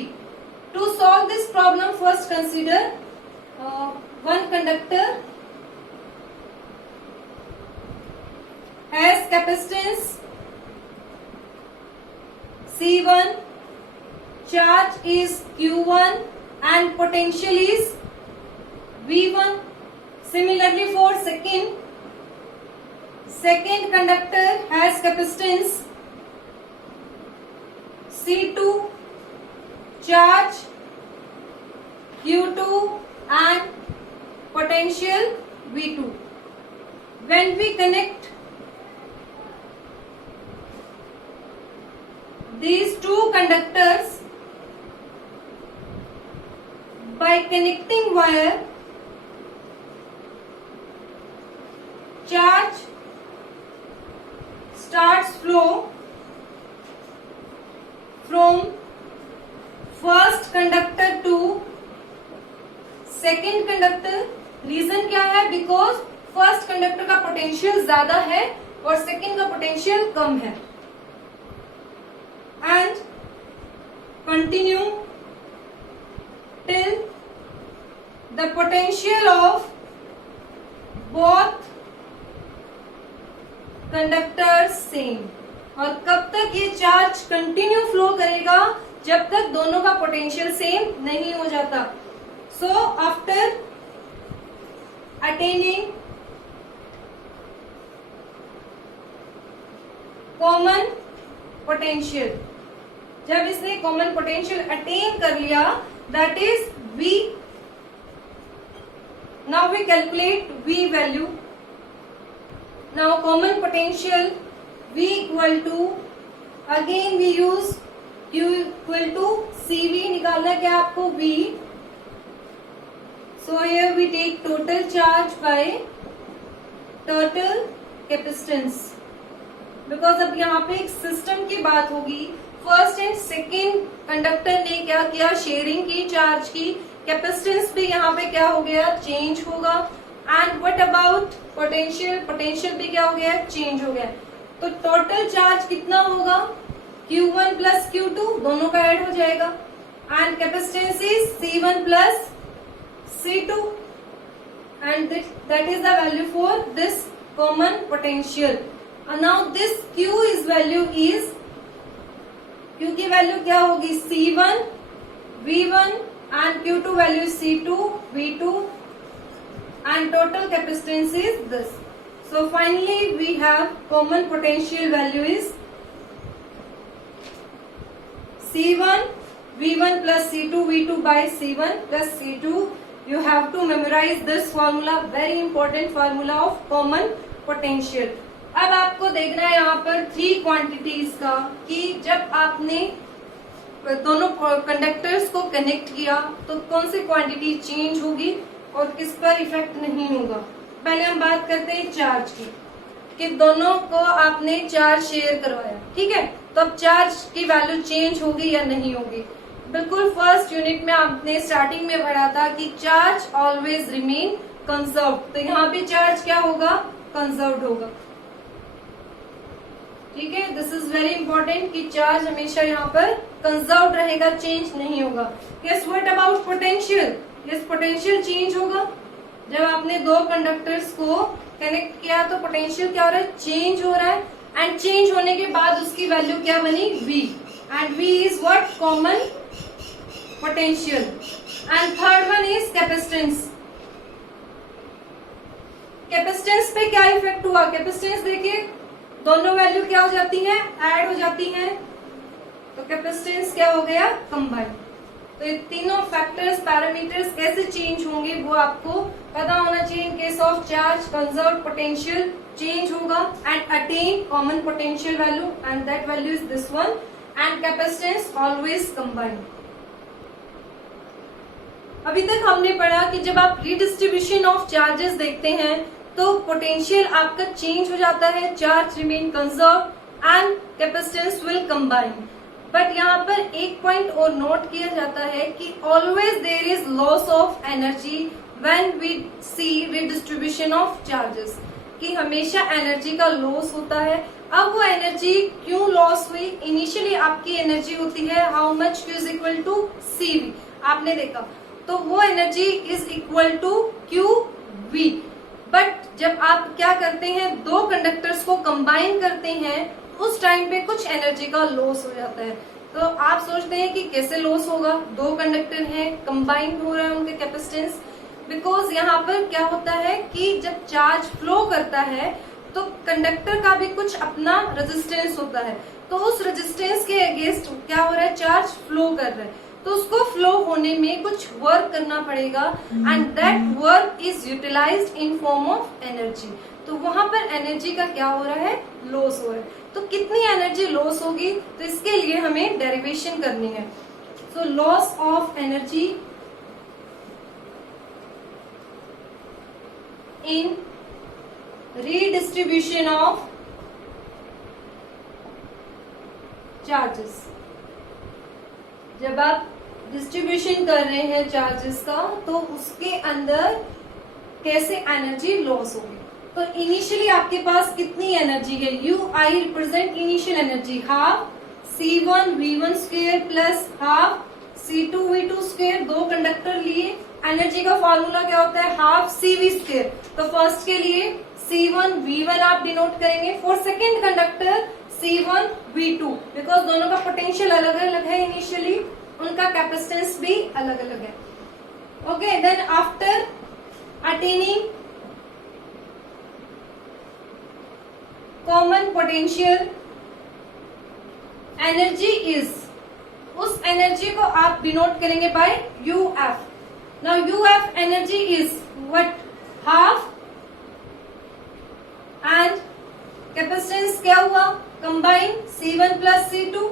To solve this problem, first consider one conductor has capacitance C1, charge is Q1 and potential is V1. Similarly for second conductor has capacitance C2, charge Q2 and potential V2. When we connect these two conductors by connecting wire, charge starts flow from first conductor to second conductor. Reason क्या है, because first conductor का potential ज्यादा है और second का potential कम है। And continue till the potential of both conductors same. और कब तक ये चार्ज कंटिन्यू फ्लो करेगा, जब तक दोनों का पोटेंशियल सेम नहीं हो जाता। So after attaining common potential, जब इसने कॉमन पोटेंशियल अटेन कर लिया, that is V. Now we calculate V value. Now common potential V equal to, again we use Q equal to CV, निकालना क्या आपको, V. So here we take total charge by total capacitance, because अब यहाँ पे एक system की बात होगी। फर्स्ट एंड सेकेंड कंडक्टर ने क्या किया, शेयरिंग की चार्ज की, कैपेसिटेंस भी यहाँ पे क्या हो गया, चेंज होगा। And what about potential, potential भी क्या हो गया, चेंज हो गया। तो टोटल चार्ज कितना होगा, Q1 प्लस Q2, दोनों का ऐड हो जाएगा। And capacitance is C1 plus C2 and that is the value for this common potential. Now this Q is value is, Q की वैल्यू क्या होगी, C1 V1 and Q2 value C2 V2 and total capacitance is this. So finally we have common potential value is C1 V1 plus C2 V2 by C1 plus C2. You have to memorize this formula, very important formula of common potential. अब आपको देखना है यहाँ पर 3 quantities का, कि जब आपने दोनों कंडक्टर्स को कनेक्ट किया तो कौन सी क्वांटिटी चेंज होगी और किस पर इफेक्ट नहीं होगा। पहले हम बात करते हैं चार्ज की, कि दोनों को आपने चार्ज शेयर करवाया, ठीक है, तो अब चार्ज की वैल्यू चेंज होगी या नहीं होगी। बिल्कुल फर्स्ट यूनिट में आपने स्टार्टिंग में पढ़ा था कि चार्ज ऑलवेज रिमेन कंजर्व, तो यहाँ पे चार्ज क्या होगा, कंजर्व होगा, ठीक है। दिस इज वेरी इंपॉर्टेंट कि चार्ज हमेशा यहाँ पर कंजर्व रहेगा, चेंज नहीं होगा। Yes, what about potential, yes potential change होगा, जब आपने दो कंडक्टर्स को कनेक्ट किया तो पोटेंशियल क्या हो रहा है, चेंज हो रहा है, एंड चेंज होने के बाद उसकी वैल्यू क्या बनी, V, and V is what, common potential. And third one is capacitance. Capacitance पे क्या इफेक्ट हुआ, कैपेसिटेंस देखिए दोनों वैल्यू क्या हो जाती हैं, ऐड हो जाती हैं, तो कैपेसिटेंस क्या हो गया, कंबाइन। तो ये तीनों फैक्टर्स, पैरामीटर्स कैसे चेंज होंगे वो आपको पता होना चाहिए। In case of charge conserve potential change होगा and attain common potential value, and that value is this one, and capacitance always combine. अभी तक हमने पढ़ा कि जब आप रिडिस्ट्रीब्यूशन ऑफ चार्जेस देखते हैं तो पोटेंशियल आपका चेंज हो जाता है, charge remain conserve and capacitance will combine. But यहाँ पर एक पॉइंट और नोट किया जाता है कि always there is loss of energy when we see redistribution of charges, कि हमेशा एनर्जी का लॉस होता है। अब वो एनर्जी क्यों लॉस हुई, इनिशियली आपकी एनर्जी होती है how much, Q is equal to CV, आपने देखा, तो वो energy is equal to QV। But जब आप क्या करते हैं, दो कंडक्टर्स को कंबाइन करते हैं, उस टाइम पे कुछ एनर्जी का लॉस हो जाता है। तो आप सोचते हैं कि कैसे लॉस होगा, दो कंडक्टर हैं, कंबाइन हो रहा है उनके कैपेसिटेंस, बिकॉज यहाँ पर क्या होता है कि जब चार्ज फ्लो करता है तो कंडक्टर का भी कुछ अपना रेजिस्टेंस होता है, तो उस रेजिस्टेंस के अगेंस्ट क्या हो रहा है, चार्ज फ्लो कर रहा है, तो उसको फ्लो होने में कुछ वर्क करना पड़ेगा, and that work is utilised in form of energy. तो वहां पर एनर्जी का क्या हो रहा है, लॉस हो रहा है। तो कितनी एनर्जी लॉस होगी, तो इसके लिए हमें डेरिवेशन करनी है। So loss of energy in redistribution of charges. जब आप डिस्ट्रीब्यूशन कर रहे हैं चार्जेस का तो उसके अंदर कैसे एनर्जी लॉस होगी। तो इनिशियली आपके पास कितनी एनर्जी है, UI represent initial energy, half C1V1 square plus half C2V2 square. दो कंडक्टर लिए, एनर्जी का फॉर्मूला क्या होता है, हाफ CV स्क्वायर। तो फर्स्ट के लिए C1V1 आप डिनोट करेंगे, for second conductor C1V2, because दोनों का पोटेंशियल अलग अलग है, इनिशियली उनका कैपेसिटेंस भी अलग अलग है। Okay, then after attaining common potential energy is, उस एनर्जी को आप डिनोट करेंगे by UF। Now UF energy is what, half, and capacitance क्या हुआ, combine C1 plus C2,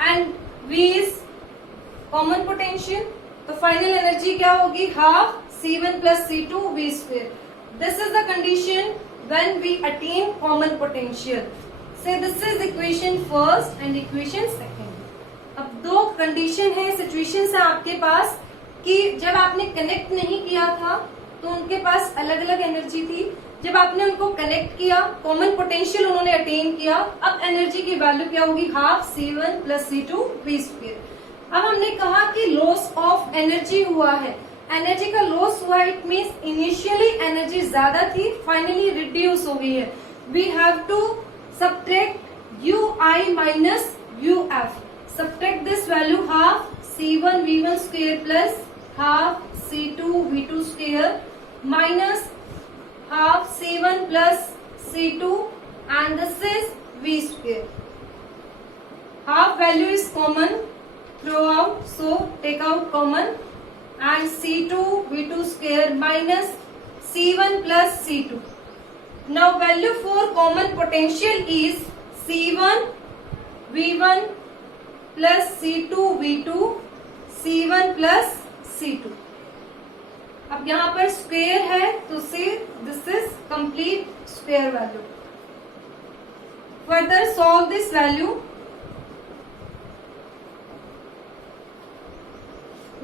and V is common potential. तो फाइनल एनर्जी क्या होगी, half C1 plus C2 V square. This is the condition when we attain common potential. Say this is equation first and equation second. अब दो condition है, situation है आपके पास कि जब आपने कनेक्ट नहीं किया था तो उनके पास अलग अलग एनर्जी थी, जब आपने उनको कनेक्ट किया कॉमन पोटेंशियल उन्होंने अटेन किया, अब एनर्जी की वैल्यू क्या होगी, half C1 plus C2 V square. अब हमने कहा कि लॉस ऑफ एनर्जी हुआ है, एनर्जी का लॉस हुआ, इट मीन्स इनिशियली एनर्जी ज्यादा थी, फाइनली रिड्यूस हो गई है। We have to subtract UI minus UF। Subtract this value, half C1V1 square plus half C2V2 square minus half C1 plus C2, and this is V square. Half value is common throughout, so take out common, and C2V2 square minus C1 plus C2. Now value for common potential is C1V1 plus C2V2, C1 plus C2. अब यहाँ पर square है तो this is complete square value. Further solve this value.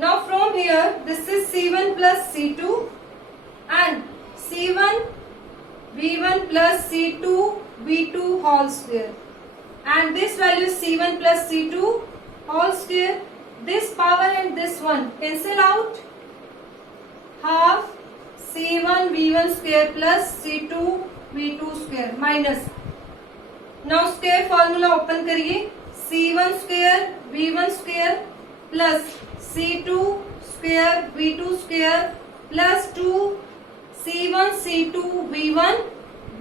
Now from here this is C1 plus C2 and C1 V1 plus C2 V2 whole square, and this value is C1 plus C2 whole square. This power and this one cancel out, half C1 V1 square plus C2 V2 square minus, now square formula open करिए, C1 square V1 square plus C2 square V2 square plus 2 C1 C2 V1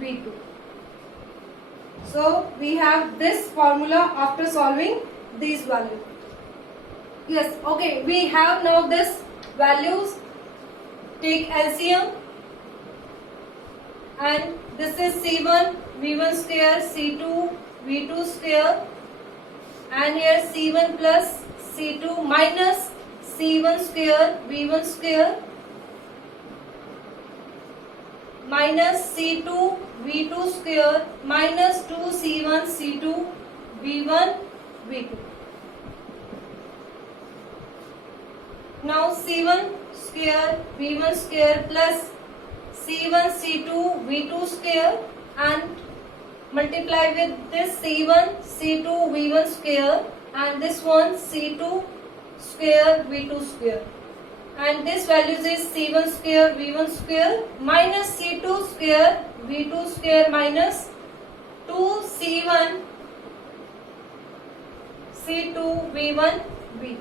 V2. So we have this formula after solving these values. Yes, okay, we have now this values. Take LCM, and this is C1 V1 square, C2 V2 square, and here C1 plus C2 minus C1 square V1 square minus C2 V2 square minus 2 C1 C2 V1 V2. Now C1 square V1 square plus C1 C2 V2 square and multiply with this C1 C2 V1 square and this one C2 square V2 square, and this values is C1 square V1 square minus C2 square V2 square minus 2 C1 C2 V1 V2,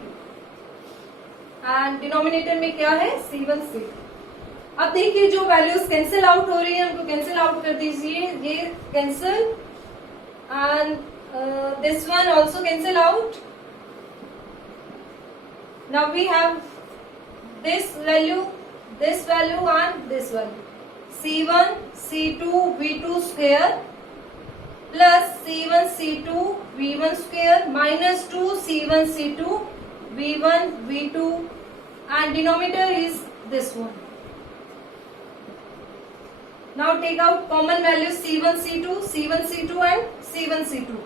and denominator में क्या है C1 C2. अब देखिए जो values cancel out हो रही है उनको कैंसिल आउट कर दीजिए, ये cancel and this one also cancel out. Now we have this value and this value, C1 C2 V2 square plus C1 C2 V1 square minus 2 C1 C2 V1 V2 and denominator is this one. Now take out common values C1 C2 C1 C2 and C1 C2.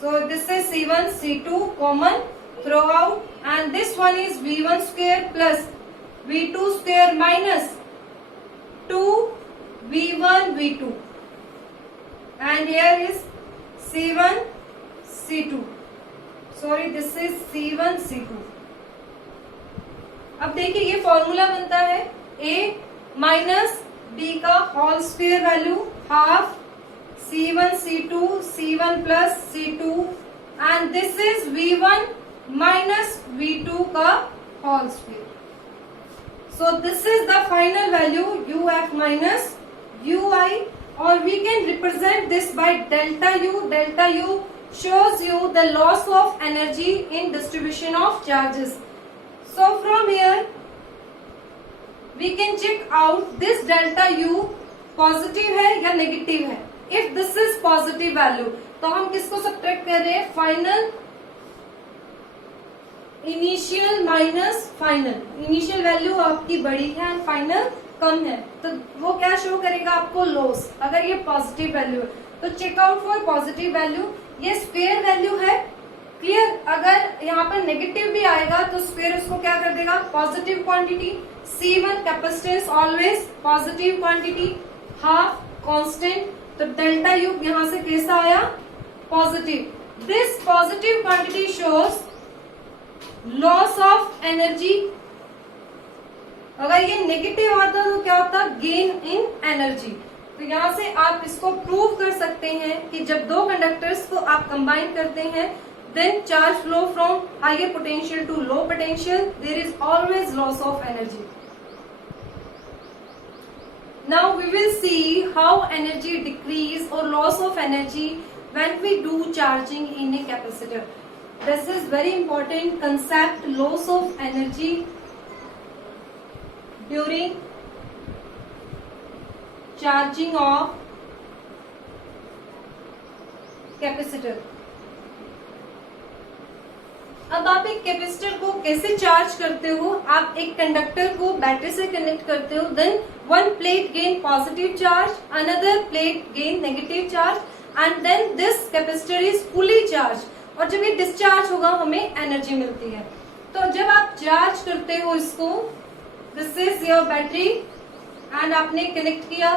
So this is C1 C2 common, throw out, and this one is V1 square plus V2 square minus 2 V1 V2, and here is C1 C2. Sorry this is C1 C2. अब देखिए ये formula बनता है A minus B का whole square value half C1 C2 C1 plus C2 and this is V1 minus V2 का whole square. So this is the final value UF minus UI, और we can represent this by delta U. Delta U shows you the loss of energy in distribution of charges. So from here we can check out this delta U positive है या negative है. If this is positive value तो हम किसको subtract कर रहे हैं, final initial minus final. Initial value आपकी बड़ी है and final कम है, तो वो क्या शो करेगा आपको, loss. अगर ये positive value है तो check out for positive value. ये स्क्वायर वैल्यू है, क्लियर. अगर यहाँ पर नेगेटिव भी आएगा तो स्क्वायर उसको क्या कर देगा, positive quantity. C1 capacitance always positive quantity, half constant, तो डेल्टा यू यहाँ से कैसा आया, positive. This positive quantity shows loss of energy. अगर ये नेगेटिव आता तो क्या होता, गेन इन एनर्जी. तो यहाँ से आप इसको प्रूव कर सकते हैं कि जब दो कंडक्टर्स को आप कंबाइन करते हैं then charge flow from higher potential to low potential, there is always loss of energy. Now we will see how energy decrease और loss of energy when we do charging in a capacitor. This is very important concept, loss of energy during charging of capacitor. अब आप एक capacitor को कैसे charge करते हो, आप एक कंडक्टर को बैटरी से कनेक्ट करते हो, then one plate gain positive charge, another plate gain negative charge, and then this capacitor is fully charge. और जब ये डिस्चार्ज होगा हमें एनर्जी मिलती है. तो जब आप चार्ज करते हो इसको, this is your battery and आपने कनेक्ट किया,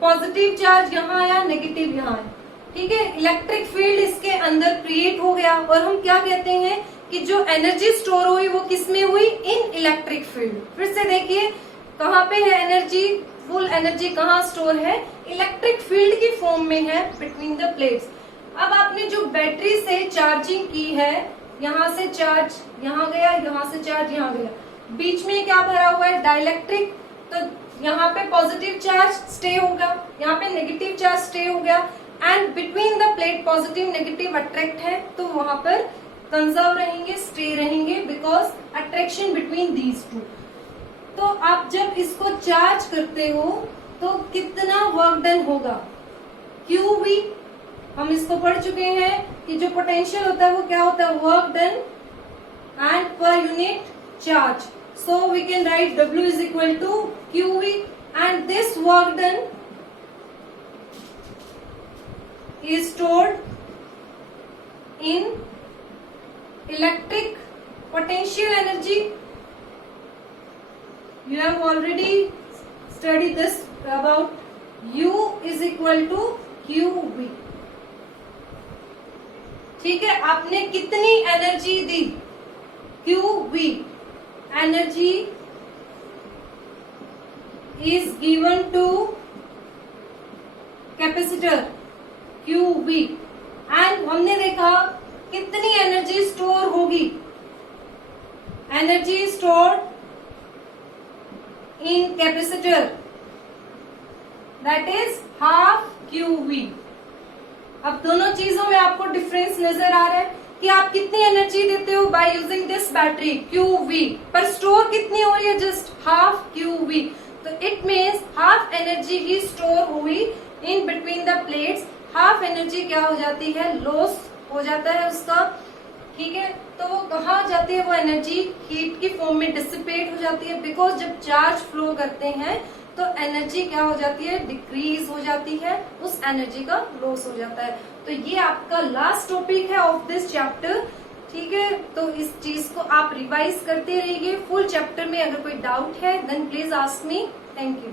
पॉजिटिव चार्ज यहाँ आया, नेगेटिव यहाँ आया, ठीक है. इलेक्ट्रिक फील्ड इसके अंदर क्रिएट हो गया और हम क्या कहते हैं कि जो एनर्जी स्टोर हुई वो किस में हुई, इन इलेक्ट्रिक फील्ड. फिर से देखिए, कहाँ पे है एनर्जी, फुल एनर्जी कहाँ स्टोर है, इलेक्ट्रिक फील्ड की फॉर्म में है बिटवीन द प्लेट्स। अब आपने जो बैटरी से चार्जिंग की है, यहाँ से चार्ज यहाँ गया, यहाँ से चार्ज यहाँ गया, बीच में क्या भरा हुआ है, डाइलेक्ट्रिक, तो यहाँ पे पॉजिटिव चार्ज स्टे होगा, यहाँ पे नेगेटिव चार्ज स्टे हो गया, and between the plate positive negative attract है, तो वहां पर कंजर्व रहेंगे, स्टे रहेंगे, because attraction between these to. तो आप जब इसको चार्ज करते हो तो कितना वर्क डन होगा, QV, हम इसको पढ़ चुके हैं कि जो पोटेंशियल होता है वो क्या होता है, work done and per unit charge. So we can write W is equal to QV, and this work done is stored in electric potential energy. You have already studied this about U is equal to QV. ठीक है, आपने कितनी energy दी, QV, energy is given to capacitor QV, and हमने देखा कितनी energy store होगी, energy stored in capacitor that is half QV। अब दोनों चीजों में आपको डिफरेंस नजर आ रहा है कि आप कितनी एनर्जी देते हो by using this battery QV, पर स्टोर कितनी हो रही है, जस्ट हाफ QV। तो इट मीन्स हाफ एनर्जी ही स्टोर हुई in between the plates, half energy क्या हो जाती है, लॉस हो जाता है उसका, ठीक है। तो वो कहाँ जाती है, वो एनर्जी हीट की फॉर्म में डिसिपेट हो जाती है, बिकॉज जब चार्ज फ्लो करते हैं तो एनर्जी क्या हो जाती है, डिक्रीज हो जाती है, उस एनर्जी का लॉस हो जाता है। तो ये आपका लास्ट टॉपिक है ऑफ दिस चैप्टर, ठीक है। तो इस चीज को आप रिवाइज करते रहिए फुल चैप्टर में। अगर कोई डाउट है then please ask me. Thank you.